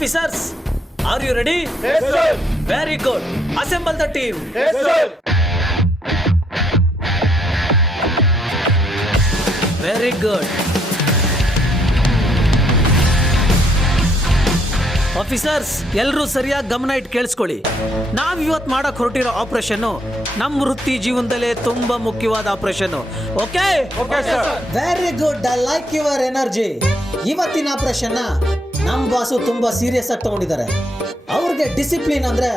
Officers, are you ready? Yes, sir. Very good. Assemble the team. Yes, sir. Very good. Officers, ಎಲ್ಲರೂ ಸರಿಯಾಗಿ ಗಮನ ಇಟ್ಟು ಕೇಳಿಸ್ಕೊಳ್ಳಿ. ನಾವು ಇವತ್ತು ಮಾಡಕ್ ಹೊರಟಿರೋ ಆಪರೇಷನ್ ನಮ್ಮ ವೃತ್ತಿ ಜೀವನದಲ್ಲೇ ತುಂಬಾ ಮುಖ್ಯವಾದ operation. Okay? Very good. I like your energy. ಇವತ್ತಿನ ಆಪರೇಷನ್ ನಮ್ಮ ಬಾಸು ತುಂಬಾ ಸೀರಿಯಸ್ ಆಗಿ ತಗೊಂಡಿದ್ದಾರೆ. ಅವ್ರಿಗೆ ಡಿಸಿಪ್ಲಿನ್ ಅಂದ್ರೆ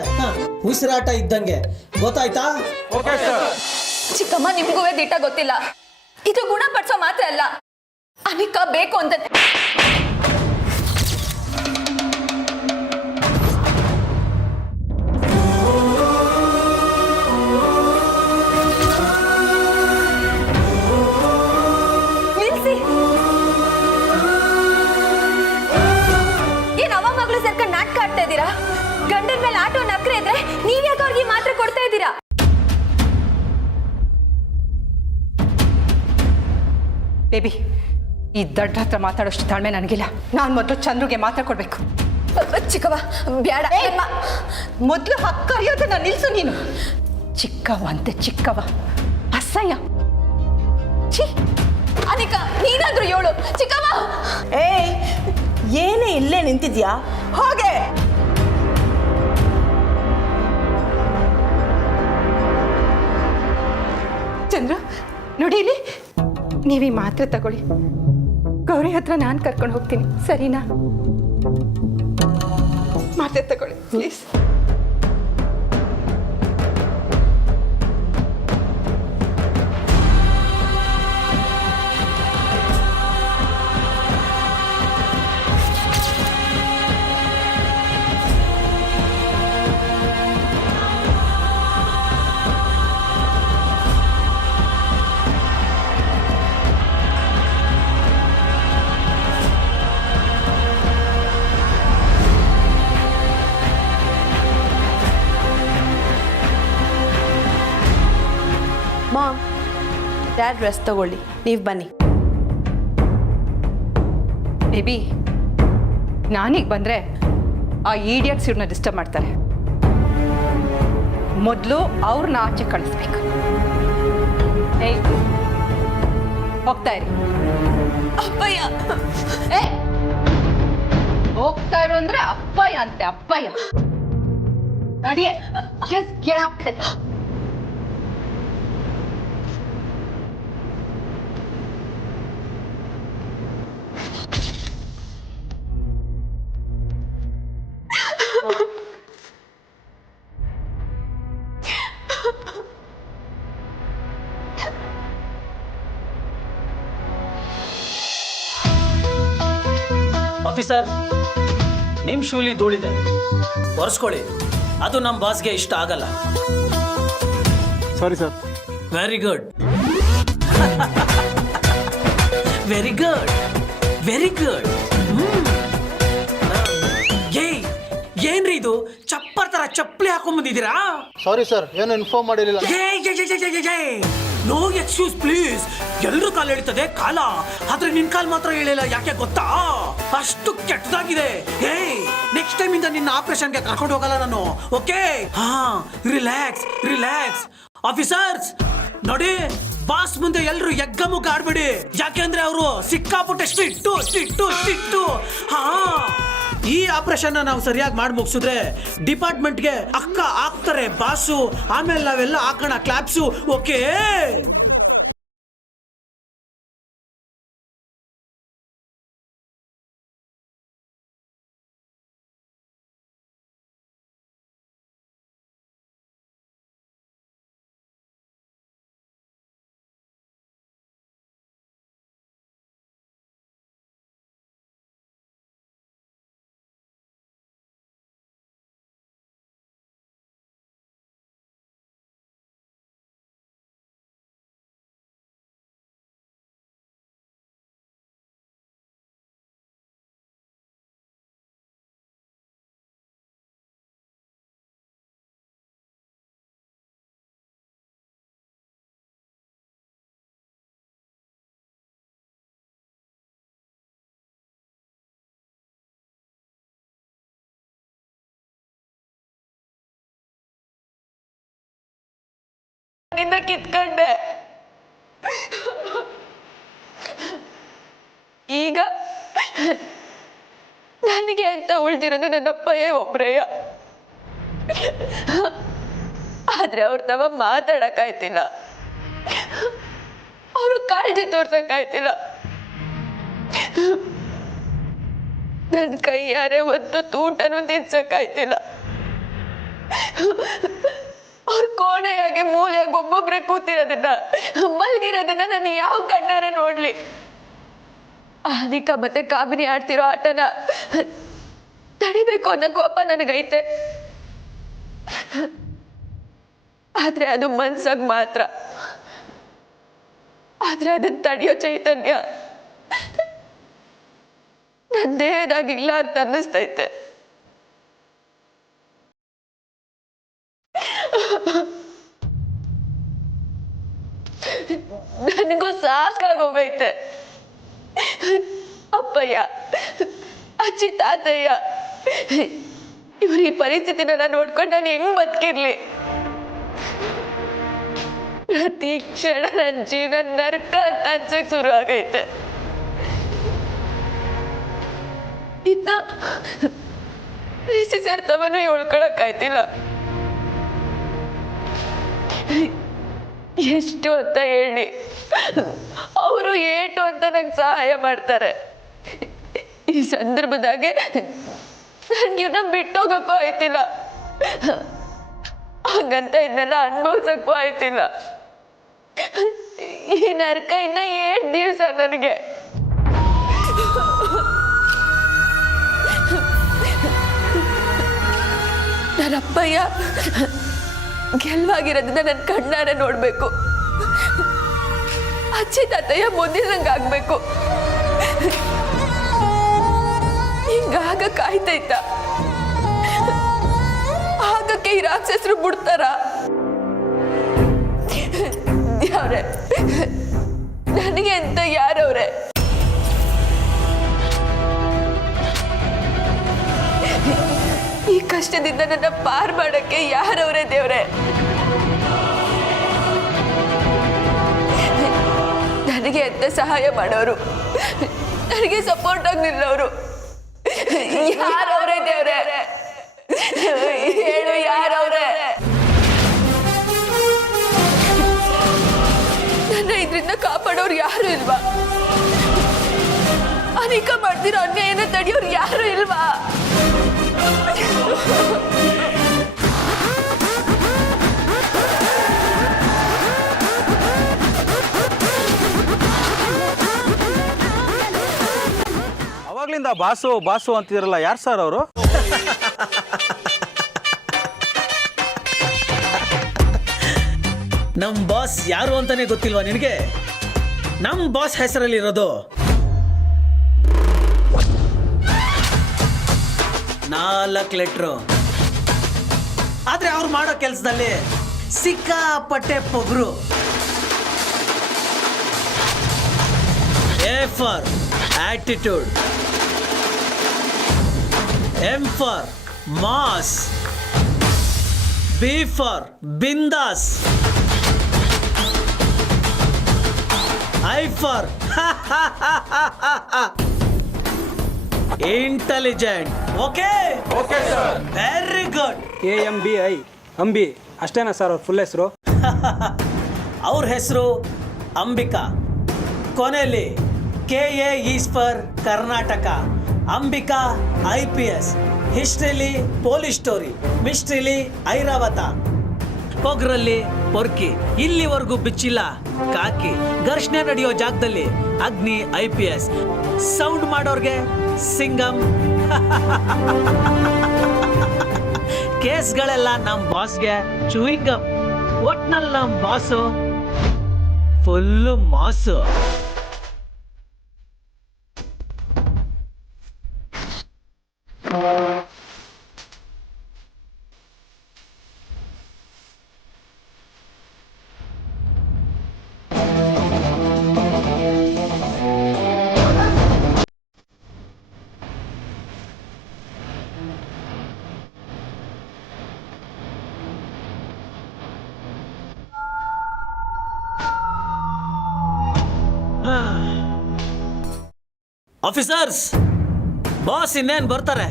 ಉಸಿರಾಟ ಇದ್ದಂಗೆ, ಗೊತ್ತಾಯ್ತಾ? ಚಿಕ್ಕಮ್ಮ, ನಿಮ್ಗೂ ದಿಟ್ಟ ಗೊತ್ತಿಲ್ಲ. ಇದು ಗುಣಪಡಿಸೋ ಮಾತ್ರ ಅಲ್ಲ, ಅನಿಕಾ ಬೇಕು ಅಂತ ನಿಲ್ಸಿ. ಏನ್ ಅವ ಮಗಳು ಸೇರ್ಕೊಂಡು ನಾಟಕ ಆಡ್ತಾ ಇದ್ದೀರಾ? ಗಂಡನ ಮೇಲೆ ಆಟೋ ನಕ್ರೆ ಇದ್ರೆ ನೀವ್ಯಾಕೆ ಅವ್ರಿಗೆ ಮಾತ್ರ ಕೊಡ್ತಾ ಇದ್ದೀರಾ? ಬೇಬಿ, ಈ ದಡ್ಡ ಹತ್ರ ಮಾತಾಡೋಷ್ಟು ತಾಳ್ಮೆ ನನಗಿಲ್ಲ. ನಾನು ಮೊದಲು ಚಂದ್ರುಗೆ ಮಾತ್ರ ಕೊಡ್ಬೇಕು. ಚಿಕ್ಕವ ಬ್ಯಾಡ. ಮೊದಲು ಹಕ್ಕರಿಯೋದನ್ನ ನಿಲ್ಸು ನೀನು. ಚಿಕ್ಕವ ಅಂತೆ ಚಿಕ್ಕವ, ಅಸಹ್ಯ. ಛೀ, ಅನಿಕಾ ನೀನಾದ್ರೂ ಹೇಳು. ಚಿಕ್ಕವ, ಏನೇ ಇಲ್ಲೇ ನಿಂತಿದ್ಯಾ? ಹೋಗೆ. ಚಂದ್ರ ನೋಡಿ ಇಲ್ಲಿ, ನೀವೀ ಮಾತ್ರೆ ತಗೊಳ್ಳಿ. ಗೌರಿ ಹತ್ರ ನಾನು ಕರ್ಕೊಂಡು ಹೋಗ್ತೀನಿ, ಸರಿನಾ? ಮಾತ್ರೆ ತಗೊಳ್ಳಿ ಪ್ಲೀಸ್. ಮಾಮ್, ಡ್ಯಾಡ್ ರೆಸ್ಟ್ ತಗೊಳ್ಳಿ, ನೀವು ಬನ್ನಿ. ಬೇಬಿ, ನಾನೀಗ ಬಂದರೆ ಆ ಈಡಿಯಟ್ಸ್ ಇವ್ರನ್ನ ಡಿಸ್ಟರ್ಬ್ ಮಾಡ್ತಾರೆ. ಮೊದಲು ಅವ್ರನ್ನ ಆಚೆ ಕಳಿಸ್ಬೇಕು. ಏಯ್, ಹೋಗ್ತಾ ಇರಿ. ಅಪ್ಪಯ್ಯ. ಹೋಗ್ತಾ ಇರು ಅಂದ್ರೆ ಅಪ್ಪಯ್ಯ ಅಂತೆ, ಅಪ್ಪಯ್ಯ. ನಡಿಯೇ, just get out. ಆಫೀಸರ್, ನಿಮ್ ಶೂಲಿ ಧೂಳಿದೆ, ಒರೆಸ್ಕೊಳ್ಳಿ. ಅದು ನಮ್ಮ ಬಾಸ್ಗೆ ಇಷ್ಟ ಆಗಲ್ಲ. Sorry sir. Very good. Very good, very good. ಏನ್ರಿ ಇದು? ಚಪ್ಪರ್ ತರ ಚಪ್ಪಲಿ ಹಾಕೊಂಡ್ ಬಂದಿದ್ದೀರಾ? ಸಾರಿ ಸರ್, ಏನು ಇನ್ಫಾರ್ಮ್ ಮಾಡಿರಲಿಲ್ಲ. No excuse please. ಎಲ್ರೂ ಕಾಲು ಎಳಿತದೆ ಕಾಲ, ಆದ್ರೆ ನಿನ್ ಕಾಲ್ ಮಾತ್ರ ಹೇಳಿಲ್ಲ. ಯಾಕೆ ಗೊತ್ತಾ? ಅಷ್ಟು ಕೆಟ್ಟದಾಗಿದೆ. ನೆಕ್ಸ್ಟ್ ಟೈಮ್ ಇಂದ ನಿನ್ನ ಆಪರೇಷನ್ಗೆ ಕರ್ಕೊಂಡು ಹೋಗಲ್ಲ ನಾನು. ಓಕೆ? ಹಾ, ರಿಲ್ಯಾಕ್ಸ್ ರಿಲ್ಯಾಕ್ಸ್. ಆಫೀಸರ್ಸ್ ನೋಡಿ, ಬಾಸ್ ಮುಂದೆ ಎಲ್ರು ಎಗ್ಗಮುಗ್ಗ ಆಡ್ಬೇಡಿ. ಯಾಕೆಂದ್ರೆ ಅವರು ಸಿಕ್ಕಾಪಟ್ಟೆ ಸ್ಟ್ರಿಕ್ಟು. ಹಾ, ಈ ಆಪರೇಷನ್ ನಾವು ಸರಿಯಾಗಿ ಮಾಡಿ ಮುಗಿಸಿದ್ರೆ ಡಿಪಾರ್ಟ್ಮೆಂಟ್ಗೆ ಅಕ್ಕ ಆಗ್ತಾರೆ ಬಾಸು. ಆಮೇಲೆ ನಾವೆಲ್ಲ ಹಾಕೋಣ ಕ್ಲಾಪ್ಸು. ಓಕೆ? ನಿನ್ನ ಕಿತ್ಕೊಂಡೆ. ಈಗ ನನಗೆ ಅಂತ ಉಳ್ದಿರೋದು ನನ್ನಪ್ಪಯ್ಯ ಒಬ್ರಯ್ಯ. ಆದ್ರೆ ಅವ್ರ ತವ ಮಾತಾಡಕ್ಕಾಯ್ತಿಲ್ಲ, ಅವರು ಕಾಳಜಿ ತೋರ್ಸಕ್ಕಾಯ್ತಿಲ್ಲ. ನನ್ನ ಕೈಯಾರೆ ಒಂದು ತೂಟನೂ ತಿನ್ಸಕ್ಕಾಯ್ತಿಲ್ಲ. ಅವ್ರ ಕೋಣೆಯಾಗೆ ಮೂಲೆಯಾಗ ಒಬ್ಬೊಬ್ರೆ ಕೂತಿರೋದನ್ನ, ಮಲಗಿರೋದನ್ನ ನಾನು ಯಾವ ಕಣ್ಣಾರೆ ನೋಡ್ಲಿ? ಆದಿಕ ಮತ್ತೆ ಕಾಮಿನಿ ಆಡ್ತಿರೋ ಆಟನ ತಡಿಬೇಕು ಅನ್ನೋ ಕೋಪ ನನಗೈತೆ. ಆದ್ರೆ ಅದು ಮನ್ಸಾಗ್ ಮಾತ್ರ. ಆದ್ರೆ ಅದನ್ನ ತಡೆಯೋ ಚೈತನ್ಯ ನನ್ನ ದೇಹದಾಗಿಲ್ಲ ಅಂತ ಅನ್ನಿಸ್ತೈತೆ. ನನಗೂ ಸಾಕಾಗೋಗೈತೆ. ಅಪ್ಪಯ್ಯ, ಅಜ್ಜಿ, ತಾತಯ್ಯ ಇವ್ರ ಈ ಪರಿಸ್ಥಿತಿನ ನೋಡ್ಕೊಂಡು ನಾನು ಹೆಂಗ್ ಬದುಕಿರ್ಲಿ? ಪ್ರತಿ ಕ್ಷಣ ನನ್ನ ಜೀವನ ನರಕ ಅಂತ ಅನ್ಸಕ್ ಶುರು ಆಗೈತೆ. ಇನ್ನ ಸರ್ತವನು ಉಳ್ಕೊಳಕ್ಕಾಯ್ತಿಲ್ಲ. ಎಷ್ಟು ಅಂತ ಹೇಳಿ ಅವರು ಏಟು ಅಂತ ನಂಗೆ ಸಹಾಯ ಮಾಡ್ತಾರೆ. ಈ ಸಂದರ್ಭದಾಗೆ ನನ್ಗೆ ಇವನ್ನ ಬಿಟ್ಟೋಗಕ್ಕೂ ಆಯ್ತಿಲ್ಲ, ಹಂಗಂತ ಇದನ್ನೆಲ್ಲ ಅನುಭವಿಸಕ್ಕೂ ಆಯ್ತಿಲ್ಲ. ಈ ನರಕ ಇನ್ನ 7 ದಿವಸ ನನಗೆ. ನನ್ನ ಅಪ್ಪಯ್ಯ ಗೆಲ್ವಾಗಿರೋದನ್ನ ನನ್ನ ಕಣ್ಣಾರೆ ನೋಡ್ಬೇಕು. ಅಜ್ಜಿ ತಾತಯ್ಯ ಮೊದಲಿನಂಗೆ ಆಗ್ಬೇಕು. ಹಿಂಗಾಗ ಕಾಯ್ತೈತ? ಆಗಕ್ಕೆ ಈ ರಾಕ್ಷಸರು ಬಿಡ್ತಾರ? ಯಾವ್ರೆ ನನಗೆ ಅಂತ ಯಾರವ್ರೆ? ಈ ಕಷ್ಟದಿಂದ ನನ್ನ ಪಾರ್ ಮಾಡಕ್ಕೆ ಯಾರವ್ರೆ ದೇವ್ರೆ? ನನಗೆ ಅಂತ ಸಹಾಯ ಮಾಡೋರು, ನನಗೆ ಸಪೋರ್ಟ್ ಆಗಿ ನಿಲ್ಲೋರು ಯಾರವ್ರೆ ದೇವ್ರೆ? ಹೇಳು, ಯಾರವ್ರೆ? ನನ್ನ ಇದರಿಂದ ಕಾಪಾಡೋರು ಯಾರು ಇಲ್ವಾ? ಅನೇಕ ಮಾಡ್ತಿರೋ ಅನ್ಯಾಯನ ತಡೆಯೋರು ಯಾರು ಇಲ್ವಾ? ಅವಾಗ್ಲಿಂದ ಬಾಸು ಬಾಸು ಅಂತಿದ್ರಲ್ಲ, ಯಾರು ಸರ್ ಅವರು? ನಮ್ ಬಾಸ್ ಯಾರು ಅಂತಾನೆ ಗೊತ್ತಿಲ್ವಾ ನಿನಗೆ? ನಮ್ ಬಾಸ್ ಹೆಸರಲ್ಲಿರೋದು 4 ಲೆಟ್ರು. ಆದ್ರೆ ಅವ್ರು ಮಾಡೋ ಕೆಲಸದಲ್ಲಿ ಸಿಕ್ಕಾಪಟ್ಟೆ Pogaru. A for attitude, M for mass, B for bindas, I for intelligent. Okay? Okay sir. Very good. AMBI Ambi ಅಷ್ಟೇನಾ ಸರ್ ಅವ್ರ ಫುಲ್ ಹೆಸರು? ಅವ್ರ ಹೆಸರು ಅಂಬಿಕಾ. ಕೊನೆಯಲ್ಲಿ KA is for Karnataka. Ambika IPS. ಹಿಸ್ಟ್ರಿಲಿ ಪೊಲೀಸ್ ಸ್ಟೋರಿ, ಮಿಸ್ಟ್ರಿಲಿ ಐರಾವತ, ಪೊಗ್ರಲ್ಲಿ ಪೊರ್ಕಿ. ಇಲ್ಲಿವರೆಗೂ ಬಿಚ್ಚಿಲ್ಲ ಕಾಕಿ. ಘರ್ಷಣೆ ನಡೆಯೋ ಜಾಗದಲ್ಲಿ ಅಗ್ನಿ IPS. ಸೌಂಡ್ ಮಾಡೋರ್ಗೆ ಸಿಂಗಮ್. ಕೇಸ್ಗಳೆಲ್ಲ ನಮ್ ಬಾಸ್ಗೆ ಚೂಯಿಂಗಮ್. ಒಟ್ನಲ್ಲಿ ನಮ್ boss full mass. Officers, boss ಇನ್ನೇನ್ ಬರ್ತಾರೆ.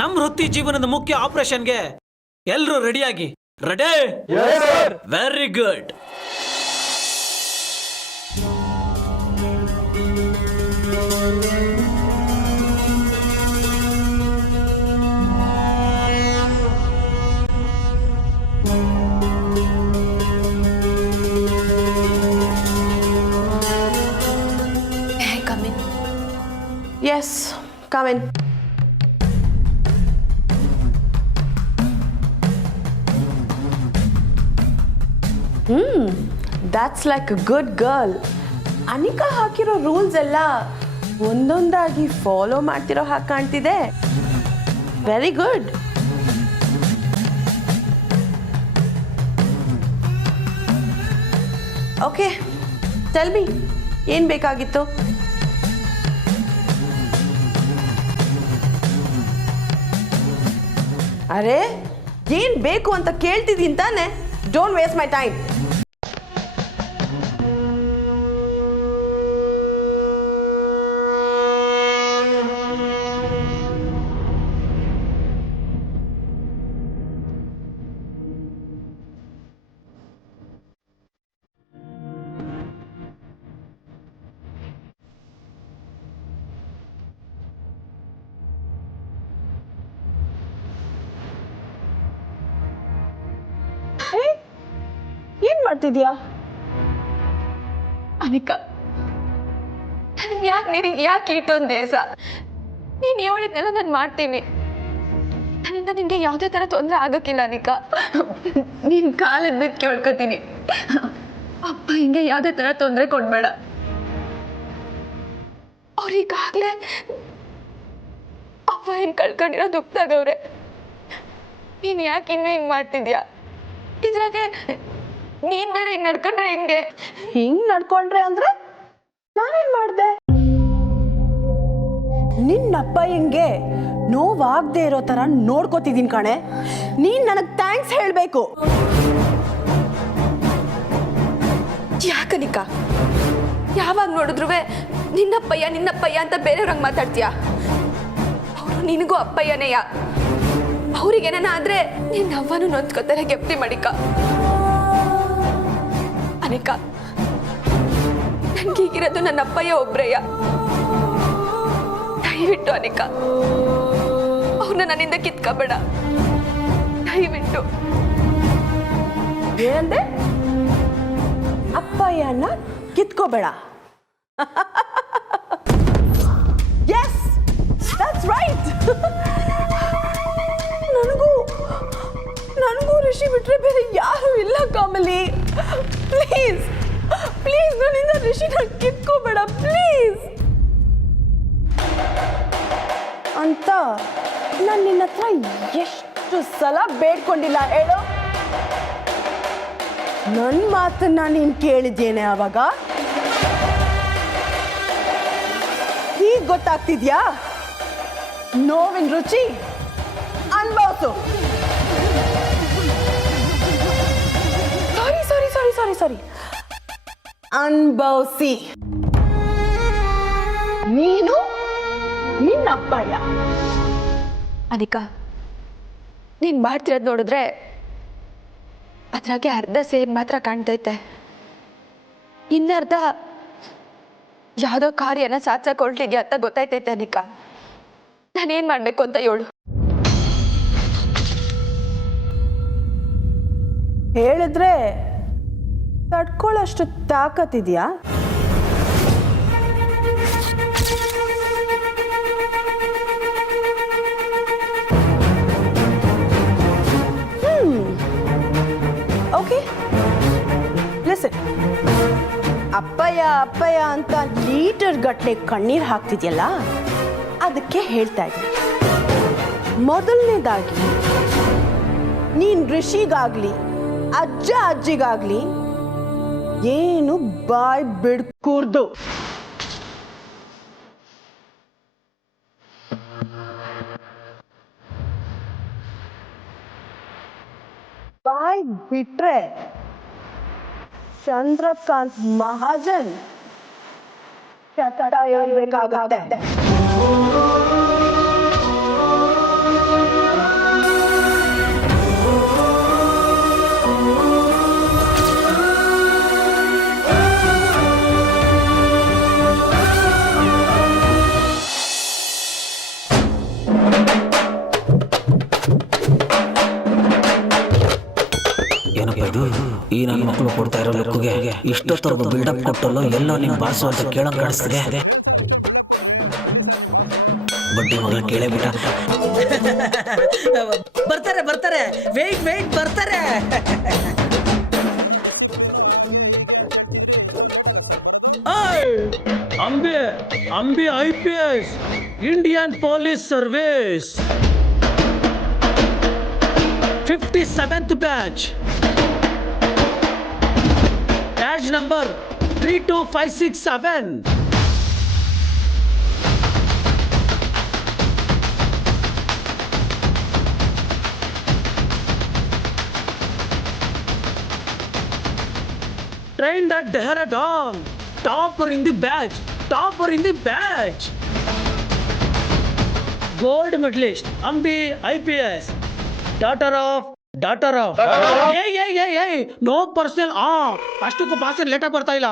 ನಮ್ ವೃತ್ತಿ ಜೀವನದ ಮುಖ್ಯ ಆಪರೇಷನ್ಗೆ ಎಲ್ರೂ ರೆಡಿಯಾಗಿ. Ready? Very good. Yes, come in. That's like a good girl. Anika ಹಾಕಿರೋ ರೂಲ್ಸ್ ಎಲ್ಲ ಒಂದೊಂದಾಗಿ ಫಾಲೋ ಮಾಡ್ತಿರೋ ಹಾಗೆ ಕಾಣ್ತಿದೆ. Very good. Okay, tell me, ಏನು ಬೇಕಾಗಿತ್ತು? ಅರೆ, ಏನ್ ಬೇಕು ಅಂತ ಕೇಳ್ತಿದ್ದೀನಿ ತಾನೆ. Don't waste my time. ಏನ್ ಮಾಡ್ತಿದ್ಯಾ ಅನಿಕಾ? ಯಾಕೆ ಇಟ್ಟೊಂದು ದಿವಸ ನೀನು ಹೇಳಿದ್ನೆಲ್ಲ ನಾನು ಮಾಡ್ತೀನಿ. ನನ್ನಿಂದ ನಿನಗೆ ಯಾವುದೇ ಥರ ತೊಂದರೆ ಆಗೋಕ್ಕಿಲ್ಲ ಅನಿಕಾ. ನೀನು ಕಾಲದ ಬಿಟ್ಟು ಕೇಳ್ಕೊತೀನಿ, ಅಪ್ಪ ಹಿಂಗೆ ಯಾವುದೇ ಥರ ತೊಂದರೆ ಕೊಡಬೇಡ. ಅವ್ರೀಗಾಗಲೇ ಅಪ್ಪ ಹಿಂಗೆ ಕಳ್ಕೊಂಡಿರೋ ದುಃಖದಾಗವ್ರೆ. ನೀನು ಯಾಕೆ ಇನ್ನೂ ಹಿಂಗೆ ಮಾಡ್ತಿದ್ಯಾ? ಇದ್ರಾಗೆ ನೀನ್ ಬೇರೆ ಹಿಂಗ್ ನಡ್ಕೊಂಡ್ರೆ ಹೆಂಗೆ? ಹಿಂಗ್ ನಡ್ಕೊಂಡ್ರೆ ಅಂದ್ರೆ ನಾನೇನ್ ಮಾಡ್ದೆ? ನಿನ್ನಪ್ಪ ಹಿಂಗೆ ನೋವಾಗದೆ ಇರೋ ತರ ನೋಡ್ಕೋತಿದ್ದೀನಿ ಕಣೆ. ನೀನ್ ನನಗ್ ಥ್ಯಾಂಕ್ಸ್ ಹೇಳ್ಬೇಕು. ಯಾಕನಿಕಾ ಯಾವಾಗ ನೋಡಿದ್ರು ನಿನ್ನಪ್ಪಯ್ಯ ಅಂತ ಬೇರೆಯವ್ರಂಗೆ ಮಾತಾಡ್ತೀಯ? ಅವರು ನಿನಗೂ ಅಪ್ಪಯ್ಯನೇಯ. ಅವ್ರಿಗೇನ ಆದ್ರೆ ನಿನ್ನ ಅವ್ವನು ನೊಂದ್ಕೋತಾರೆ. ಗೆಪ್ತಿ ಮಾಡಿಕ ಅನಿಕಾ, ನನ್ಗೀಗಿರೋದು ನನ್ನ ಅಪ್ಪಯ್ಯ ಒಬ್ರಯ್ಯ. ದಯವಿಟ್ಟು ಅನಿಕಾ, ಅವ್ರನ್ನ ನನ್ನಿಂದ ಕಿತ್ಕೋಬೇಡ, ದಯವಿಟ್ಟು. ಏನಂದೆ? ಅಪ್ಪಯ್ಯನ ಕಿತ್ಕೋಬೇಡ. Yes, that's right. ನನಗೂ ಋಷಿ ಬಿಟ್ರೆ ಬೇರೆ ಯಾರು ಇಲ್ಲ ಕಾಮಲಿ. ಪ್ಲೀಸ್ ಪ್ಲೀಸ್ ನನ್ನಿಂದ ಋಷಿನ ಕಿತ್ಕೋಬೇಡ ಪ್ಲೀಸ್ ಅಂತ ನಾನು ನಿನ್ನ ಹತ್ರ ಎಷ್ಟು ಸಲ ಬೇಡ್ಕೊಂಡಿಲ್ಲ ಹೇಳು? ನನ್ನ ಮಾತನ್ನ ನೀನು ಕೇಳಿದ್ದೇನೆ ಆವಾಗ? ಈಗ ಗೊತ್ತಾಗ್ತಿದ್ಯಾ ನೋವಿನ ರುಚಿ? ಅನ್ಭವಿಸು. ಸಾರಿ ಅನ್ಭವಿಸಿ. ನೀನು ನಿನ್ನಪ್ಪಯ್ಯ. ಅನಿಕಾ, ನೀನ್ ಮಾಡ್ತಿರೋದು ನೋಡಿದ್ರೆ ಅದ್ರಾಗೆ ಅರ್ಧ ಸೇರ್ ಮಾತ್ರ ಕಾಣ್ತೈತೆ. ಇನ್ನರ್ಧ ಯಾವುದೋ ಕಾರ್ಯನ ಸಾಧಿಸಕ್ ಹೊರಟಿದ್ಯಾ ಅಂತ ಗೊತ್ತಾಯ್ತೈತೆ. ಅನಿಕಾ, ನಾನೇನ್ ಮಾಡ್ಬೇಕು ಅಂತ ಹೇಳು. ಹೇಳಿದ್ರೆ ತಡ್ಕೊಳ್ಳೋಷ್ಟು ತಾಕತ್ತಿದ್ಯಾ? Okay, listen. ಅಪ್ಪಯ್ಯ ಅಂತ ಲೀಟರ್ ಗಟ್ಟಲೆ ಕಣ್ಣೀರು ಹಾಕ್ತಿದ್ಯಲ್ಲ, ಅದಕ್ಕೆ ಹೇಳ್ತಾ ಇದ್ದೀನಿ. ಮೊದಲನೇದಾಗಿ ನೀನ್ ಋಷಿಗಾಗ್ಲಿ ಅಜ್ಜಿಗಾಗ್ಲಿ ಏನು ಬಾಯ್ ಬಿಡ್ಕೂರ್ದು. ಬಾಯ್ ಬಿಟ್ರೆ ಚಂದ್ರಕಾಂತ್ ಮಹಾಜನ್ ಹೇಳ್ಬೇಕಾಗತ್ತೆ. ಏನಪ್ಪ ಇದು ಈ ನನ್ನ ಮಕ್ಕಳು ಕೊಡ್ತಾ ಇರೋ ಲುಕ್ಗೆ ಇಷ್ಟೊತ್ತವರೆಗೂ ಬಿಲ್ಡಪ್ ಕೊಟ್ಟಲ್ಲ ಎಲ್ಲೋ ನಿಮ್ಮ ಬಾಸು ಅಂತ ಕೇಳಂಗ್ ಕಾಣಿಸ್ತಿದೆ. ಬಡ್ಡಿ ಮಗ ಕೇಳೇ ಬಿಟ್ಟ. ಬರ್ತಾರೆ ಬರ್ತಾರೆ, ವೇಟ್ ವೇಟ್ ಬರ್ತಾರೆ. Ambi Ambi IPS Indian police service 57th batch, batch number 32567. Trained at Dehradun. Topper in the batch. Topper in the batch. Gold medalist. Ambi IPS. Daughter of. Hey. No personal. ಅಷ್ಟಕ್ಕೂ ಪಾಸ್ ಲೇಟ್ ಆಗಿ ಬರ್ತಾ ಇಲ್ಲ.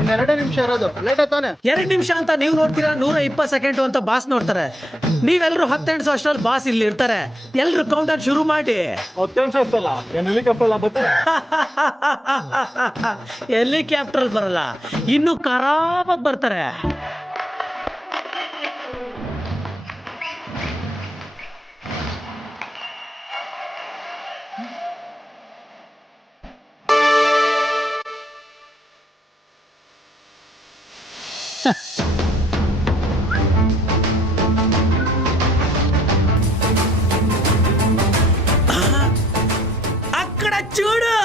ಇನ್ನೆರಡೇ ನಿಮಿಷ ಇರೋದು, late ಆಯ್ತಾನೆ. 2 ನಿಮಿಷ ಅಂತ ನೀವು ನೋಡ್ತೀರಾ, 120 ಸೆಕೆಂಡ್ ಅಂತ ಬಾಸ್ ನೋಡ್ತಾರೆ. ನೀವೆಲ್ಲರೂ 10 ನಿಮಿಷ ಅಷ್ಟರಲ್ಲಿ ಬಾಸ್ ಇಲ್ಲಿ ಇರ್ತಾರೆ. ಎಲ್ಲರೂ ಕೌಂಟ್ ಡೌನ್ ಶುರು ಮಾಡಿ. 10 ನಿಮಿಷ ಇರ್ತಲ್ಲ, ಹೆಲಿಕಾಪ್ಟರ್ ಬರ್ತಾರೆ. ಹೆಲಿಕಾಪ್ಟರ್ ಬರಲ್ಲ, ಇನ್ನು ಖರಾಬಾಗಿ ಬರ್ತಾರೆ. అక్కడ చూడు,